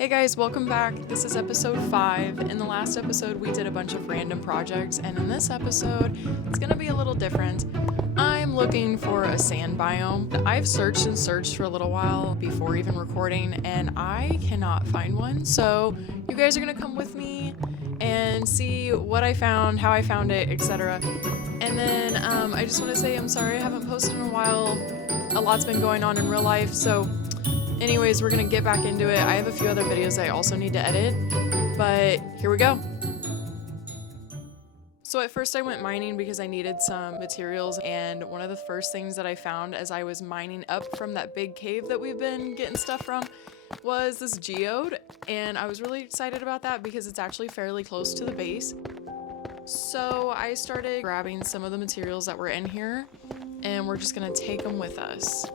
Hey guys, welcome back. This is episode 5. In the last episode, we did a bunch of random projects, and in this episode, it's gonna be a little different. I'm looking for a sand biome. I've searched and searched for a little while before even recording, and I cannot find one. So you guys are gonna come with me and see what I found, how I found it, etc. And then I just want to say I'm sorry I haven't posted in a while. A lot's been going on in real life, so anyways, we're gonna get back into it. I have a few other videos I also need to edit, but here we go. So at first I went mining because I needed some materials, and one of the first things that I found as I was mining up from that big cave that we've been getting stuff from was this geode, and I was really excited about that because it's actually fairly close to the base. So I started grabbing some of the materials that were in here, and we're just gonna take them with us.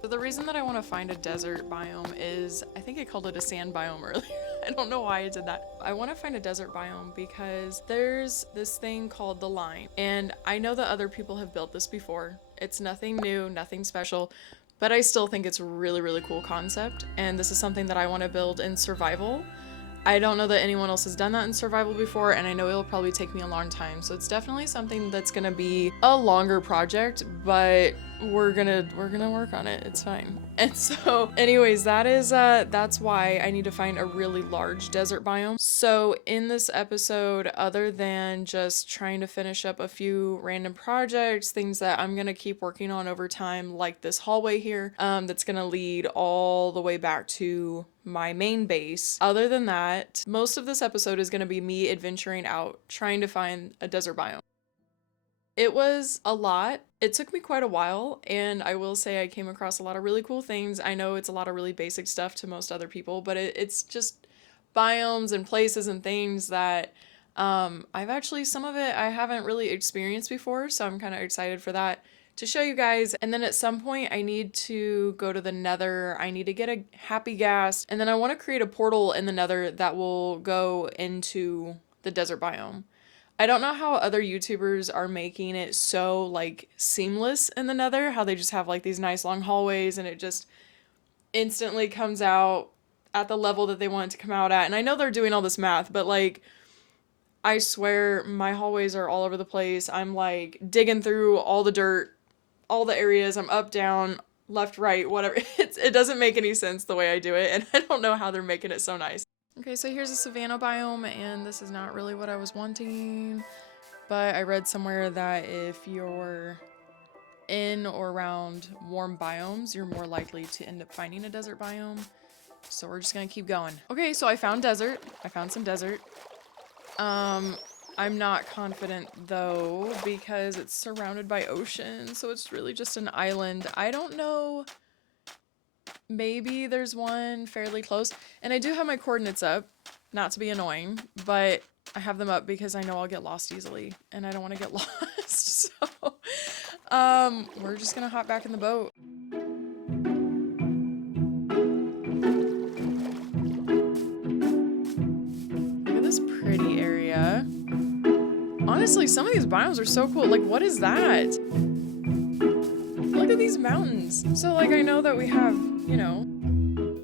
So the reason that I want to find a desert biome is, I think I called it a sand biome earlier. I don't know why I did that. I want to find a desert biome because there's this thing called the line, and I know that other people have built this before. It's nothing new, nothing special, but I still think it's a really, really cool concept, and this is something that I want to build in survival. I don't know that anyone else has done that in survival before, and I know it'll probably take me a long time, so it's definitely something that's gonna be a longer project, but we're gonna work on it. It's fine. And so anyways, that's why I need to find a really large desert biome. So in this episode, other than just trying to finish up a few random projects, things that I'm gonna keep working on over time, like this hallway here, that's gonna lead all the way back to my main base. Other than that, most of this episode is gonna be me adventuring out, trying to find a desert biome. It was a lot. It took me quite a while, and I will say I came across a lot of really cool things. I know it's a lot of really basic stuff to most other people, but it's just biomes and places and things that I've actually, some of it I haven't really experienced before, so I'm kind of excited for that to show you guys. And then at some point I need to go to the nether. I need to get a happy gas, and then I want to create a portal in the nether that will go into the desert biome. I don't know how other YouTubers are making it so like seamless in the nether, how they just have like these nice long hallways and it just instantly comes out at the level that they want it to come out at. And I know they're doing all this math, but like, I swear my hallways are all over the place. I'm like digging through all the dirt, all the areas. I'm up, down, left, right, whatever. It doesn't make any sense the way I do it, and I don't know how they're making it so nice. Okay, so here's a savanna biome, and this is not really what I was wanting, but I read somewhere that if you're in or around warm biomes, you're more likely to end up finding a desert biome. So we're just gonna keep going. Okay, so I found desert. I found some desert. I'm not confident though because it's surrounded by ocean, so it's really just an island. I don't know. Maybe there's one fairly close, and I do have my coordinates up, not to be annoying, but I have them up because I know I'll get lost easily, and I don't want to get lost, so, we're just gonna hop back in the boat. Look at this pretty area. Honestly, some of these biomes are so cool. Like, what is that? Look at these mountains. So, like, I know that we have, you know,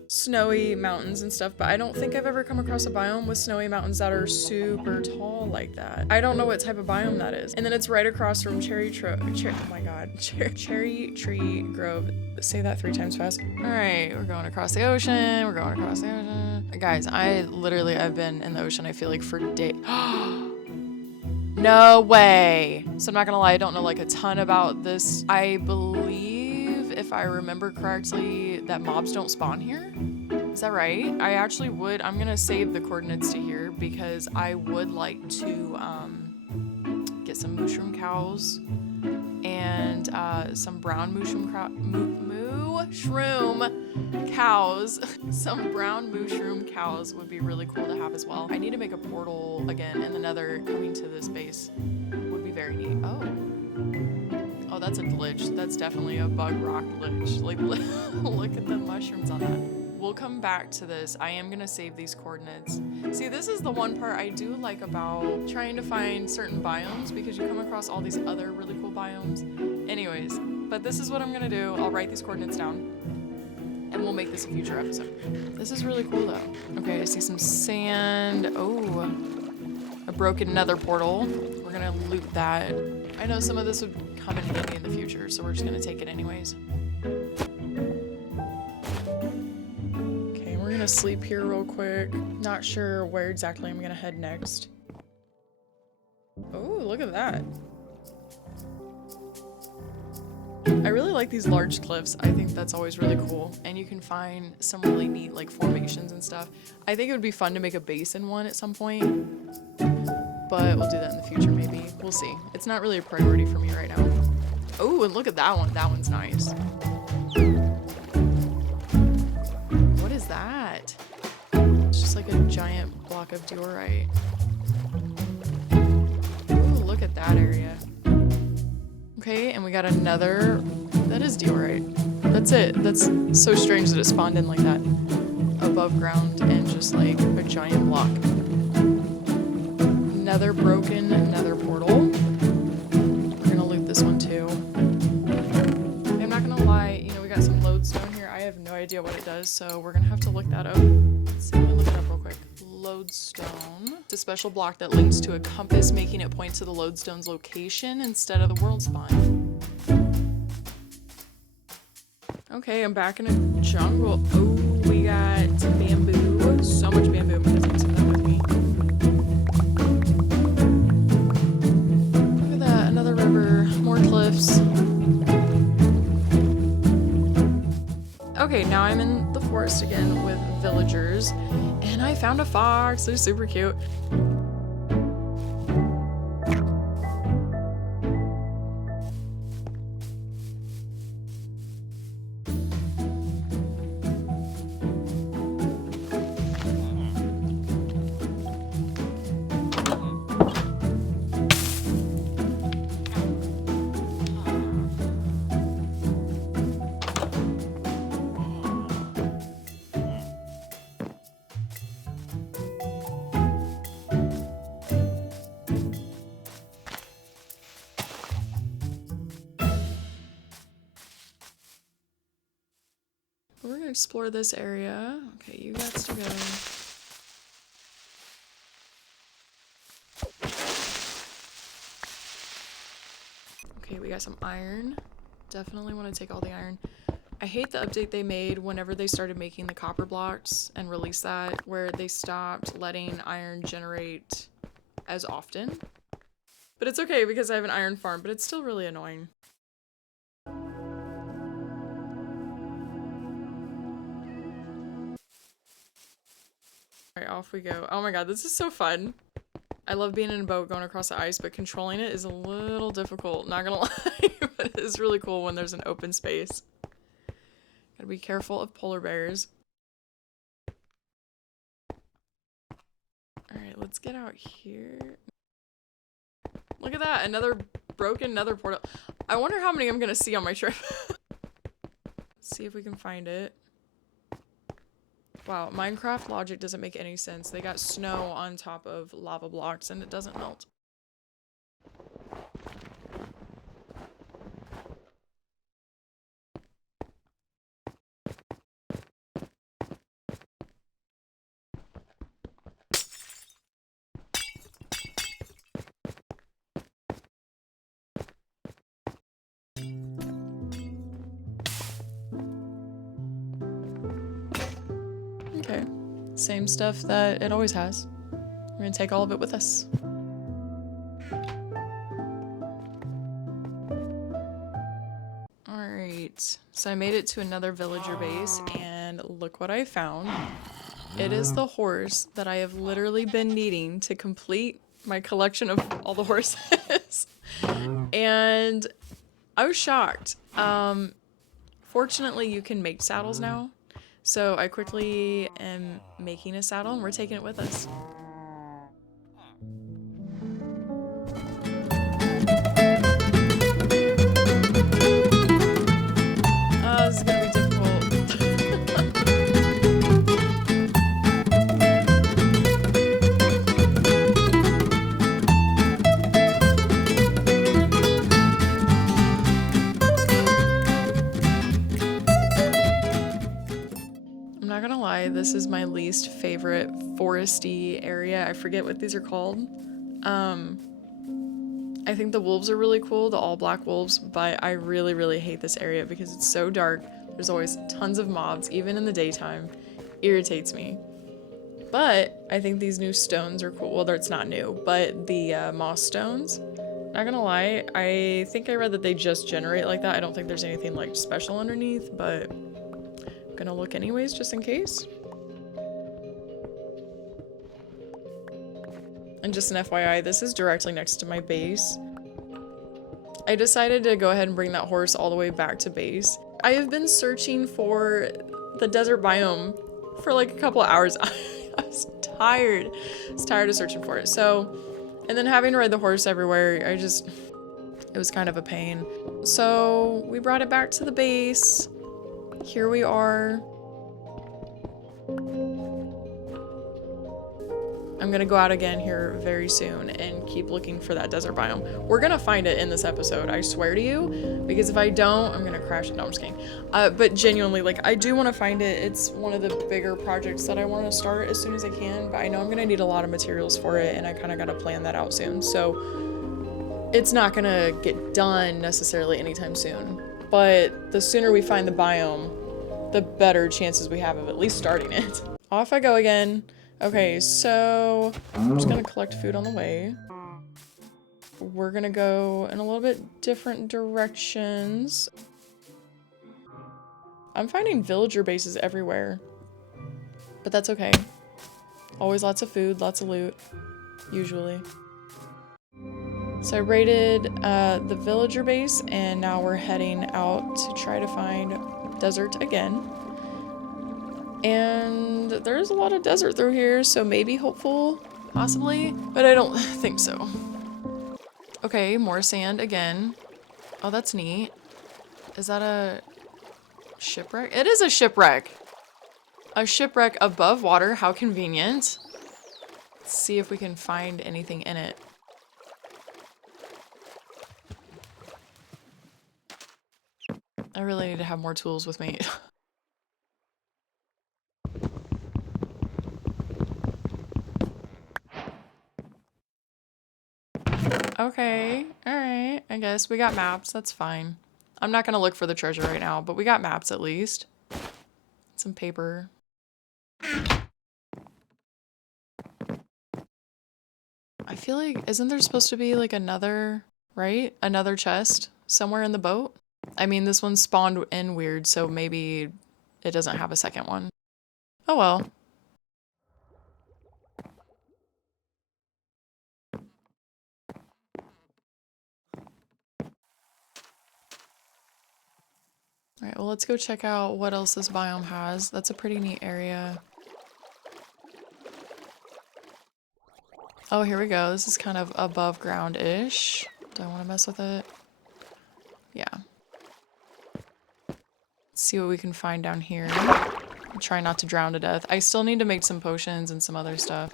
snowy mountains and stuff, but I don't think I've ever come across a biome with snowy mountains that are super tall like that. I don't know what type of biome that is. And then it's right across from Cherry Tree Grove. Say that 3 times fast. All right, we're going across the ocean. We're going across the ocean. Guys, I've been in the ocean, I feel like, for days. No way. So I'm not gonna lie, I don't know like a ton about this. I believe, if I remember correctly, that mobs don't spawn here. Is that right? I'm gonna save the coordinates to here because I would like to get some mushroom cows and some brown mushroom cows. Some brown mushroom cows would be really cool to have as well. I need to make a portal again in the nether. Coming to this base would be very neat. Oh, that's a glitch. That's definitely a bug rock glitch. Like, look at the mushrooms on that. We'll come back to this. I am gonna save these coordinates. See, this is the one part I do like about trying to find certain biomes, because you come across all these other really cool biomes. Anyways, but this is what I'm gonna do. I'll write these coordinates down. and we'll make this a future episode. This is really cool though. Okay, I see some sand. Oh, a broken nether portal. We're gonna loot that. I know some of this would come in handy in the future, so we're just gonna take it anyways. Okay, we're gonna sleep here real quick. Not sure where exactly I'm gonna head next. Oh, look at that. I really like these large cliffs. I think that's always really cool. And you can find some really neat like formations and stuff. I think it would be fun to make a base in one at some point. But we'll do that in the future maybe. We'll see. It's not really a priority for me right now. Oh, and look at that one. That one's nice. What is that? It's just like a giant block of diorite. Ooh, look at that area. Okay, and we got another, that is diorite. That's it. That's so strange that it spawned in like that. Above ground and just like a giant block. Another broken nether portal. We're gonna loot this one too. I'm not gonna lie, you know, we got some lodestone here. I have no idea what it does, so we're gonna have to look that up. Let's see, let me look it up real quick. Lodestone. It's a special block that links to a compass, making it point to the lodestone's location instead of the world spawn. Okay, I'm back in a jungle. Oh, we got bamboo. So much bamboo. I'm gonna take some of that with me. Look at that, another river, more cliffs. Okay, now I'm in the forest again with villagers, and I found a fox. They're super cute. We're gonna explore this area. Okay, you got to go. Okay, we got some iron. Definitely want to take all the iron. I hate the update they made whenever they started making the copper blocks and released that, where they stopped letting iron generate as often. But it's okay because I have an iron farm, but it's still really annoying. Alright, off we go. Oh my god, this is so fun. I love being in a boat going across the ice, but controlling it is a little difficult, not gonna lie. But it is really cool when there's an open space. Gotta be careful of polar bears. Alright, let's get out here. Look at that, another broken nether portal. I wonder how many I'm gonna see on my trip. Let's see if we can find it. Wow, Minecraft logic doesn't make any sense. They got snow on top of lava blocks and it doesn't melt. Okay, same stuff that it always has. We're gonna take all of it with us. Alright, so I made it to another villager base and look what I found. It is the horse that I have literally been needing to complete my collection of all the horses. And I was shocked. Fortunately, you can make saddles now. So I quickly am making a saddle and we're taking it with us. Oh, this is gonna be difficult. least favorite foresty area. I forget what these are called. I think the wolves are really cool, the all black wolves, but I really, really hate this area because it's so dark. There's always tons of mobs, even in the daytime. Irritates me. But I think these new stones are cool. Well, it's not new, but the moss stones, not gonna lie, I think I read that they just generate like that. I don't think there's anything like special underneath, but I'm gonna look anyways, just in case. And just an FYI, this is directly next to my base. I decided to go ahead and bring that horse all the way back to base. I have been searching for the desert biome for like a couple hours. I was tired. I was tired of searching for it. So, and then having to ride the horse everywhere, it was kind of a pain. So we brought it back to the base. Here we are. I'm gonna go out again here very soon and keep looking for that desert biome. We're gonna find it in this episode, I swear to you, because if I don't, I'm gonna crash it. No, I'm just kidding. But genuinely, like, I do want to find it. It's one of the bigger projects that I want to start as soon as I can, but I know I'm gonna need a lot of materials for it, and I kind of gotta plan that out soon. So it's not gonna get done necessarily anytime soon, but the sooner we find the biome, the better chances we have of at least starting it. Off I go again. Okay, so I'm just gonna collect food on the way. We're gonna go in a little bit different directions. I'm finding villager bases everywhere, but that's okay. Always lots of food, lots of loot, usually. So I raided the villager base, and now we're heading out to try to find desert again. And there's a lot of desert through here, so maybe hopeful, possibly, but I don't think so. Okay, more sand again. Oh, that's neat. Is that a shipwreck? It is a shipwreck. A shipwreck above water, how convenient. Let's see if we can find anything in it. I really need to have more tools with me. Okay, alright, I guess we got maps, that's fine. I'm not gonna look for the treasure right now, but we got maps at least. Some paper. I feel like, isn't there supposed to be like another, right? Another chest somewhere in the boat? I mean, this one spawned in weird, so maybe it doesn't have a second one. Oh well. Alright, well, let's go check out what else this biome has. That's a pretty neat area. Oh, here we go. This is kind of above ground-ish. Do I want to mess with it? Yeah. Let's see what we can find down here. I'm trying not to drown to death. I still need to make some potions and some other stuff.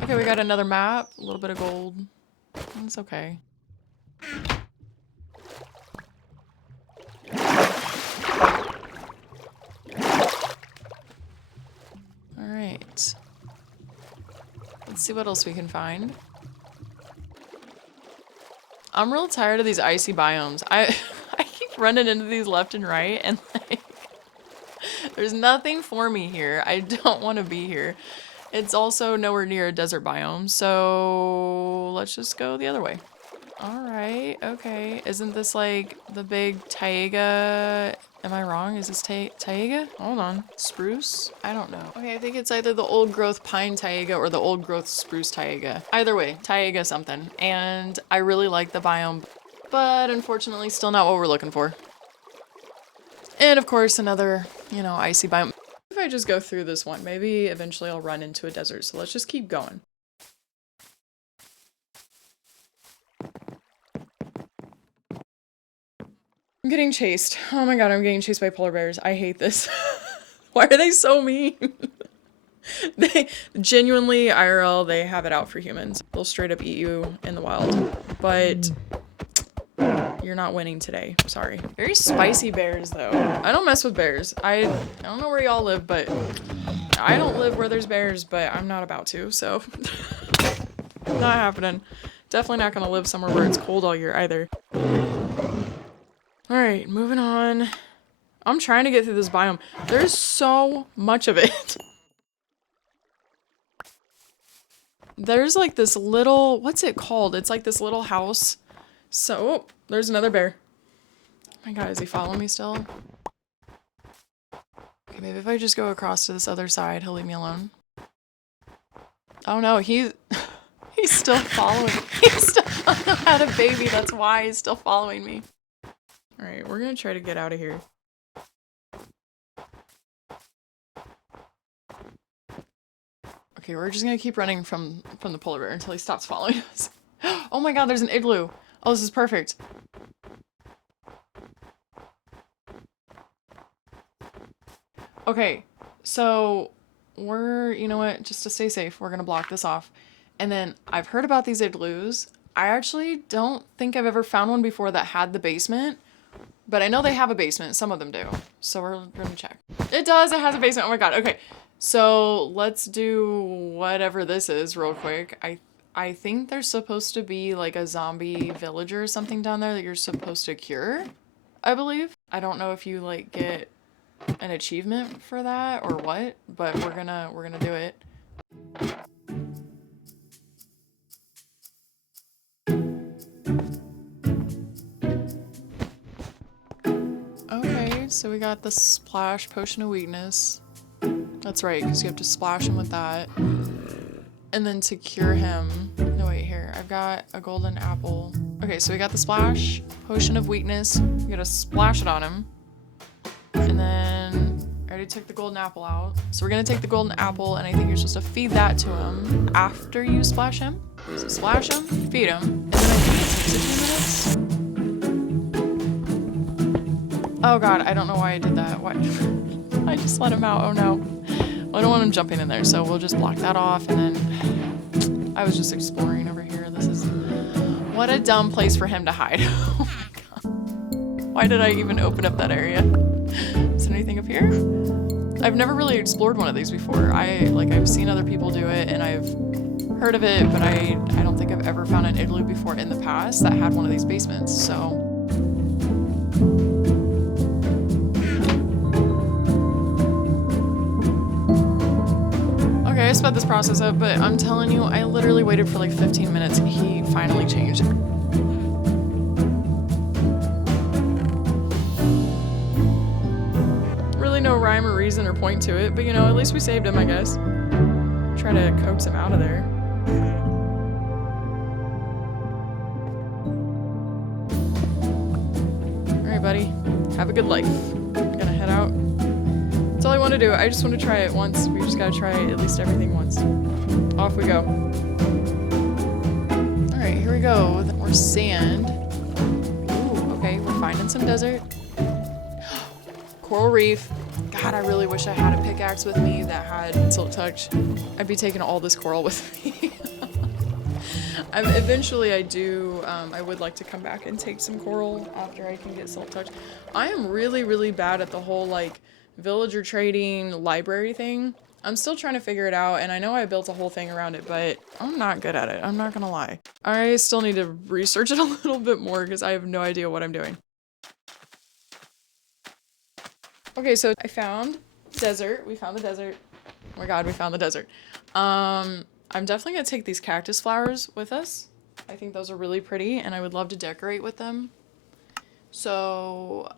Okay, we got another map. A little bit of gold. It's okay. Alright. Let's see what else we can find. I'm real tired of these icy biomes. I keep running into these left and right, and like, there's nothing for me here. I don't want to be here. It's also nowhere near a desert biome, so let's just go the other way. Alright, okay. Isn't this like the big taiga? Am I wrong? Is this taiga? Hold on. Spruce? I don't know. Okay, I think it's either the old growth pine taiga or the old growth spruce taiga. Either way, taiga something. And I really like the biome, but unfortunately still not what we're looking for. And of course another, you know, icy biome. If I just go through this one, maybe eventually I'll run into a desert, so let's just keep going. I'm getting chased. Oh my god, I'm getting chased by polar bears. I hate this. Why are they so mean? They genuinely, IRL, they have it out for humans. They'll straight up eat you in the wild. But You're not winning today. Sorry. Very spicy bears, though. I don't mess with bears. I don't know where y'all live, but I don't live where there's bears, but I'm not about to, so. Not happening. Definitely not gonna live somewhere where it's cold all year either. Alright, moving on. I'm trying to get through this biome. There's so much of it. There's like this little, what's it called? It's like this little house. So, oh, there's another bear. Oh my god, is he following me still? Okay, maybe if I just go across to this other side, he'll leave me alone. Oh no, he's still following me. He's still, I had a baby, that's why he's still following me. Alright, we're gonna try to get out of here. Okay, we're just gonna keep running from the polar bear until he stops following us. Oh my god, there's an igloo! Oh, this is perfect. Okay, so you know what, just to stay safe, we're gonna block this off. And then, I've heard about these igloos. I actually don't think I've ever found one before that had the basement. But I know they have a basement, some of them do. So we're gonna check. It does, it has a basement, oh my god, okay. So let's do whatever this is real quick. I think there's supposed to be like a zombie villager or something down there that you're supposed to cure, I believe. I don't know if you like get an achievement for that or what, but we're gonna do it. Okay, so we got the splash potion of weakness. That's right, because you have to splash him with that. And then to cure him... No, wait, here. I've got a golden apple. Okay, so we got the splash, potion of weakness. We gotta splash it on him. And then... I already took the golden apple out. So we're gonna take the golden apple, and I think you're supposed to feed that to him after you splash him. So splash him, feed him, and then I think it takes a few minutes. Oh god, I don't know why I did that. Why? I just let him out, oh no. Well, I don't want him jumping in there, so we'll just block that off, and then I was just exploring over here. This is... What a dumb place for him to hide. Oh my god. Why did I even open up that area? Is there anything up here? I've never really explored one of these before. I've seen other people do it, and I've heard of it, but I don't think I've ever found an igloo before in the past that had one of these basements, so... I sped this process up, but I'm telling you, I literally waited for like 15 minutes and he finally changed. Really no rhyme or reason or point to it, but you know, at least we saved him, I guess. Try to coax him out of there. Alright, buddy. Have a good life. I'm gonna head out. That's all I want to do. I just want to try it once. We just gotta try at least everything once. Off we go. Alright, here we go with more sand. Ooh, okay, we're finding some desert. Coral reef. God, I really wish I had a pickaxe with me that had silk touch. I'd be taking all this coral with me. Eventually I would like to come back and take some coral after I can get silk touch. I am really, really bad at the whole like villager trading library thing. I'm still trying to figure it out, and I know I built a whole thing around it, but I'm not good at it. I'm not gonna lie. I still need to research it a little bit more because I have no idea what I'm doing. Okay, so I found desert. We found the desert. Oh my god, we found the desert. I'm definitely gonna take these cactus flowers with us. I think those are really pretty, and I would love to decorate with them. So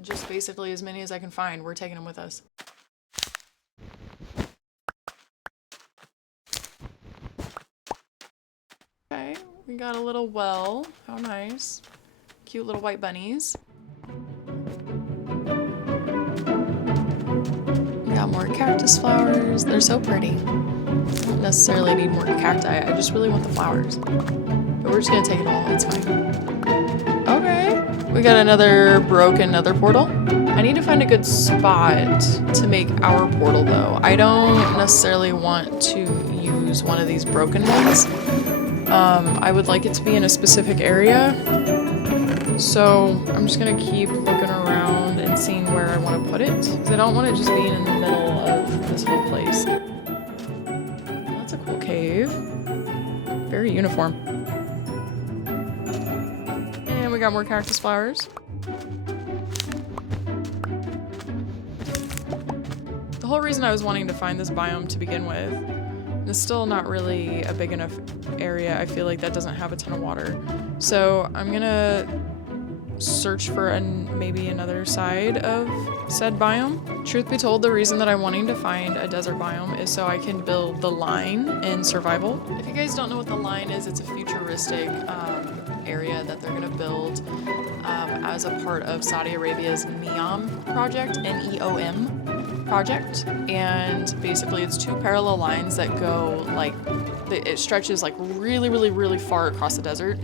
just basically as many as I can find, we're taking them with us. Okay, we got a little well. How nice. Cute little white bunnies. We got more cactus flowers. They're so pretty. I don't necessarily need more cacti, I just really want the flowers. But we're just gonna take it all, it's fine. Okay, we got another broken nether portal. I need to find a good spot to make our portal though. I don't necessarily want to use one of these broken ones. I would like it to be in a specific area. So I'm just gonna keep looking around and seeing where I want to put it, because I don't want it just being in the middle of this whole place. That's a cool cave. Very uniform. And we got more cactus flowers. The whole reason I was wanting to find this biome to begin with, it's still not really a big enough area. I feel like that doesn't have a ton of water. So I'm gonna search for maybe another side of said biome. Truth be told, the reason that I'm wanting to find a desert biome is so I can build the line in survival. If you guys don't know what the line is, it's a futuristic area that they're gonna build as a part of Saudi Arabia's NEOM project, N-E-O-M project. And basically it's two parallel lines that go like, it stretches like really far across the desert.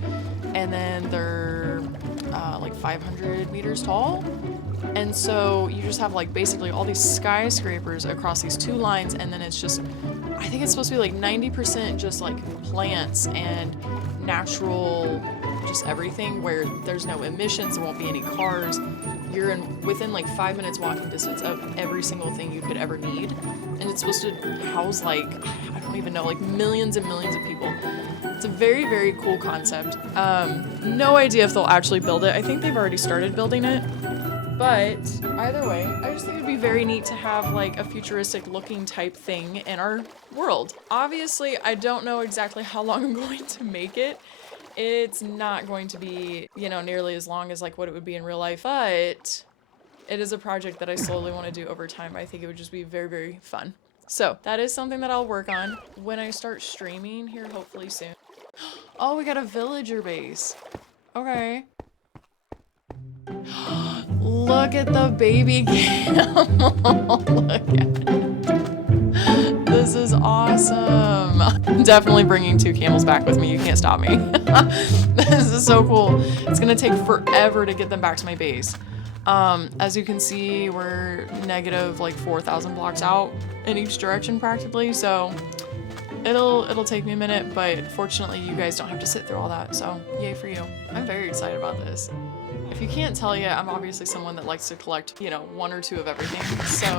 And then they're like 500 meters tall. And so you just have like basically all these skyscrapers across these two lines, and then it's just, I think it's supposed to be like 90% just like plants and natural, just everything, where there's no emissions, there won't be any cars. You're within like 5 minutes walking distance of every single thing you could ever need. And it's supposed to house like, I don't even know, like millions and millions of people. It's a very cool concept. No idea if they'll actually build it. I think they've already started building it. But either way, I just think it'd be very neat to have like a futuristic looking type thing in our world. Obviously, I don't know exactly how long I'm going to make it. It's not going to be, you know, nearly as long as like what it would be in real life, but it is a project that I slowly want to do over time. I think it would just be very fun. So that is something that I'll work on when I start streaming here, hopefully soon. Oh, we got a villager base. Okay. Look at the baby camel. Look at it. This is awesome. I'm definitely bringing 2 camels back with me. You can't stop me. This is so cool. It's gonna take forever to get them back to my base. As you can see, we're negative like 4,000 blocks out in each direction practically, so it'll take me a minute, but fortunately you guys don't have to sit through all that, so yay for you. I'm very excited about this. If you can't tell yet, I'm obviously someone that likes to collect, you know, 1 or 2 of everything, so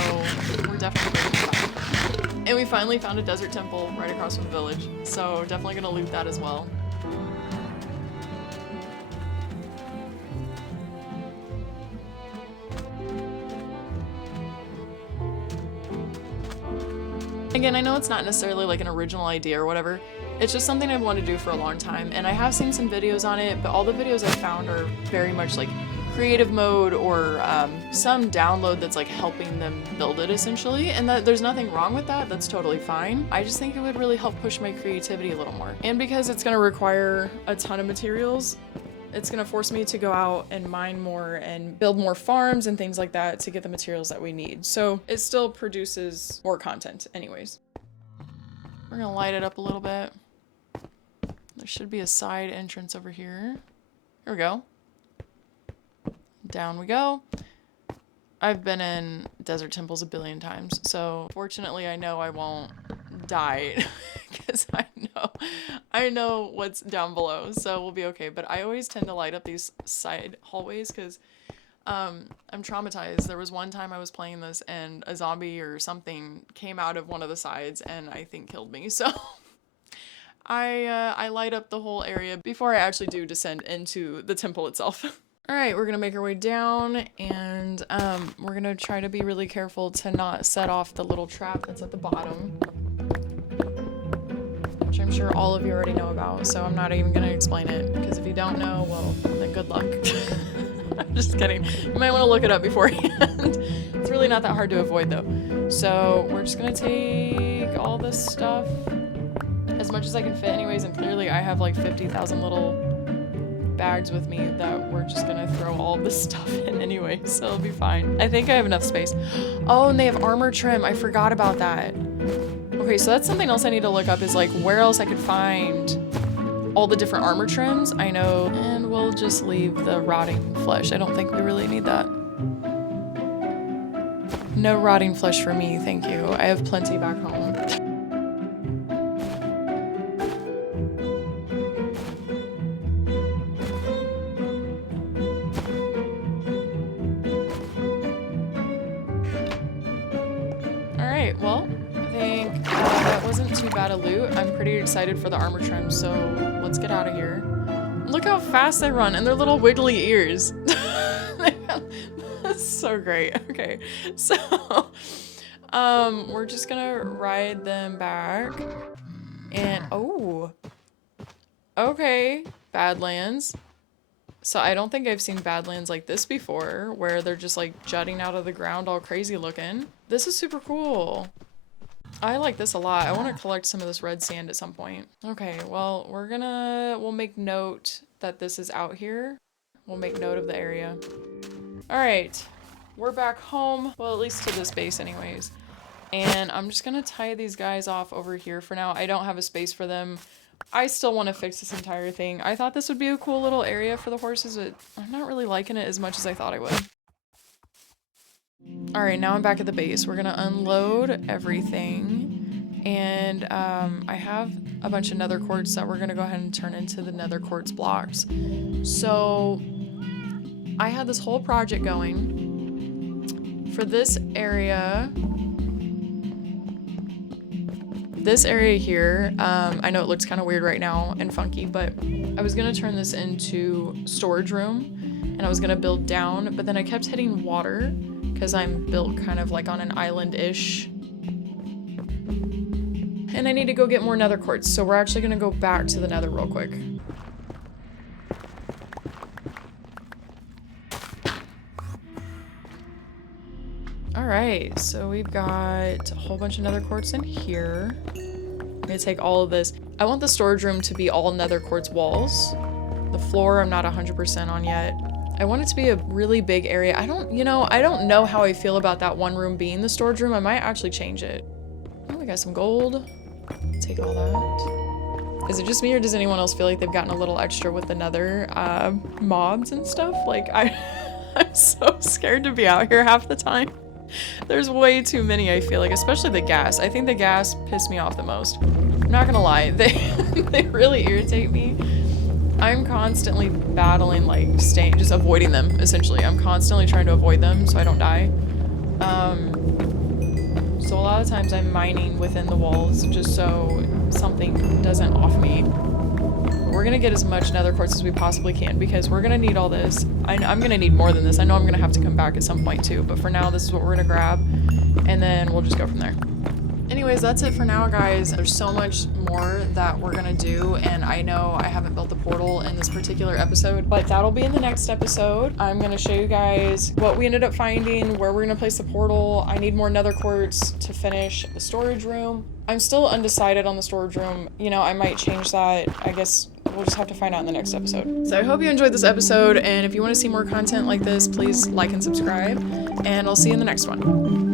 we're definitely breaking that. And we finally found a desert temple right across from the village, so definitely gonna loot that as well. Again, I know it's not necessarily like an original idea or whatever, it's just something I've wanted to do for a long time, and I have seen some videos on it, but all the videos I found are very much like creative mode or some download that's like helping them build it essentially, and that there's nothing wrong with that, that's totally fine. I just think it would really help push my creativity a little more. And because it's gonna require a ton of materials, it's gonna force me to go out and mine more and build more farms and things like that to get the materials that we need. So it still produces more content anyways. We're gonna light it up a little bit. There should be a side entrance over here. Here we go. Down we go. I've been in desert temples a billion times, so fortunately I know I won't die because I know what's down below, so we'll be okay. But I always tend to light up these side hallways because I'm traumatized. There was one time I was playing this and a zombie or something came out of one of the sides and I think killed me, so I light up the whole area before I actually do descend into the temple itself. All right, we're gonna make our way down, and we're gonna try to be really careful to not set off the little trap that's at the bottom, which I'm sure all of you already know about, so I'm not even gonna explain it, because if you don't know, well, then good luck. I'm just kidding. You might want to look it up beforehand. It's really not that hard to avoid, though. So we're just gonna take all this stuff, as much as I can fit anyways, and clearly I have like 50,000 little bags with me that we're just gonna throw all of this stuff in anyway, so it'll be fine. I think I have enough space. Oh, and they have armor trim. I forgot about that. Okay, so that's something else I need to look up, is like where else I could find all the different armor trims. I know, and we'll just leave the rotting flesh. I don't think we really need that. No rotting flesh for me, thank you. I have plenty back home. Alright, well, I think that wasn't too bad a loot. I'm pretty excited for the armor trim, so let's get out of here. Look how fast they run and their little wiggly ears. That's so great. Okay, so we're just gonna ride them back. And oh, okay, Badlands. So I don't think I've seen Badlands like this before, where they're just like jutting out of the ground all crazy looking. This is super cool. I like this a lot. I want to collect some of this red sand at some point. Okay, well, we'll make note that this is out here. We'll make note of the area. All right, we're back home. Well, at least to this base anyways. And I'm just gonna tie these guys off over here for now. I don't have a space for them. I still want to fix this entire thing. I thought this would be a cool little area for the horses, but I'm not really liking it as much as I thought I would. Alright, now I'm back at the base. We're gonna unload everything. And I have a bunch of nether quartz that we're gonna go ahead and turn into the nether quartz blocks. So I had this whole project going for this area. This area here, I know it looks kind of weird right now and funky, but I was gonna turn this into storage room and I was gonna build down, but then I kept hitting water because I'm built kind of like on an island-ish. And I need to go get more nether quartz, so we're actually gonna go back to the nether real quick. Alright, so we've got a whole bunch of nether quartz in here. I'm gonna take all of this. I want the storage room to be all nether quartz walls. The floor I'm not 100% on yet. I want it to be a really big area. I don't know how I feel about that one room being the storage room. I might actually change it. Oh, we got some gold. Take all that. Is it just me or does anyone else feel like they've gotten a little extra with the nether mobs and stuff? Like, I'm so scared to be out here half the time. There's way too many, I feel like, especially the gas. I think the gas pissed me off the most. I'm not gonna lie, they really irritate me. I'm constantly battling, like, just avoiding them, essentially. I'm constantly trying to avoid them so I don't die. So a lot of times I'm mining within the walls just so something doesn't off me. We're gonna get as much nether quartz as we possibly can because we're gonna need all this. I'm gonna need more than this. I know I'm gonna have to come back at some point too, but for now this is what we're gonna grab and then we'll just go from there. Anyways, that's it for now, guys. There's so much more that we're gonna do, and I know I haven't built the portal in this particular episode, but that'll be in the next episode. I'm gonna show you guys what we ended up finding, where we're gonna place the portal. I need more nether quartz to finish the storage room. I'm still undecided on the storage room. You know, I might change that. I guess we'll just have to find out in the next episode. So I hope you enjoyed this episode, and if you want to see more content like this, please like and subscribe, and I'll see you in the next one.